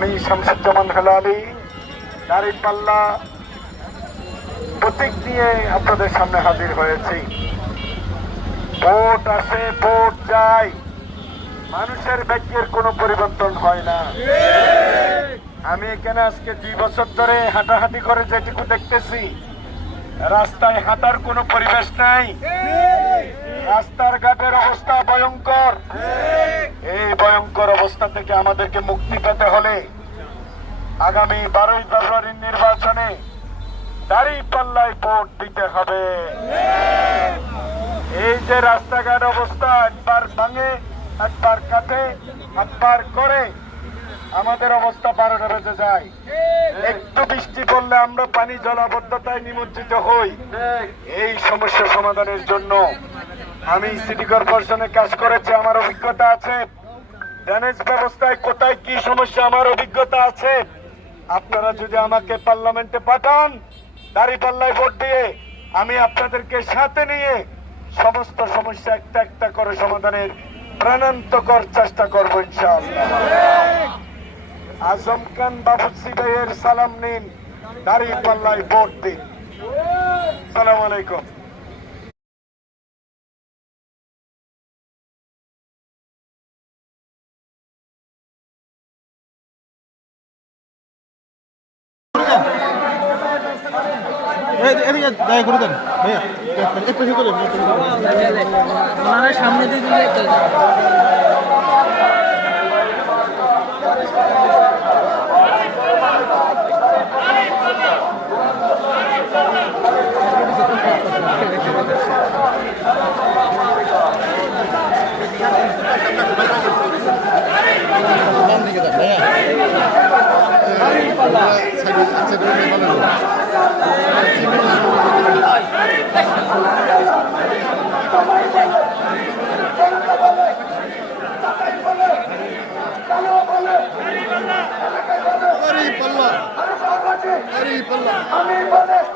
আমি শামসুজ্জামান হেলালি দাঁড়িপাল্লা প্রতীক নিয়ে আপনাদের সামনে হাজির হয়েছি। ভোট আসে ভোট যায়, মানুষের ভাগ্যের কোনো পরিবর্তন হয় না। আমি এখানে আজকে 2 বছর ধরে হাঁটাহাঁটি করে যেটুকু দেখতেছি, রাস্তায় হাঁটার কোনো পরিবেশ নাই, রাস্তার ঘাটের অবস্থা ভয়ঙ্কর। এই ভয়ঙ্কর অবস্থা থেকে আমাদেরকে মুক্তি পেতে হলে আগামী 12ই ফেব্রুয়ারির নির্বাচনে দাঁড়িপাল্লায় ভোট দিতে হবে। এই যে রাস্তাঘাট অবস্থা একবার ভাঙে, একবার কাটে, একবার করে, আমাদের অবস্থা 12টা বেজে যায়। একটু বৃষ্টি পড়লে আমরা পানি জলাবদ্ধতায় নিমজ্জিত হই। এই সমস্যা সমাধানের জন্য আমি সিটি কর্পোরেশনে কাজ করেছি, আমার অভিজ্ঞতা আছে। ড্রেনেজ ব্যবস্থায় কোথায় কি সমস্যা আমার অভিজ্ঞতা আছে। আপনারা যদি আমাকে পার্লামেন্টে পাঠান, দাঁড়িপাল্লায় ভোট দিয়ে আমি আপনাদেরকে সাথে নিয়ে সমস্ত সমস্যা একটা একটা করে সমাধানের প্রাণান্তকর চেষ্টা করবো ইনশাআল্লাহ। আজম খান বাবুসি ভাইয়ের সালাম নিন, দাঁড়িপাল্লায় ভোট দিন। আসসালামু আলাইকুম। এদিকে দয়া করে দেন ভাইয়া, একটু করে সামনে দিয়ে দিলে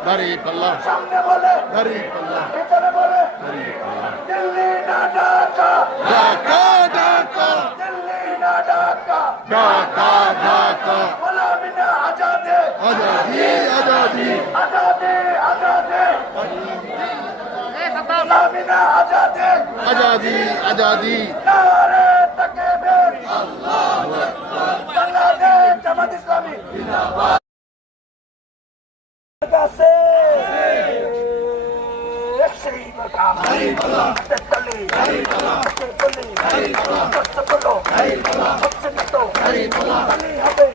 দাঁড়িপাল্লা দিল্লি না ঢাকা, ঢাকা ঢাকা দিল্লি না ঢাকা, ঢাকা ঢাকা গোলামি না আজাদে, আজাদি আজাদি আজাদে আজাদে, গোলামি না আজাদে, আজাদি আজাদি নারে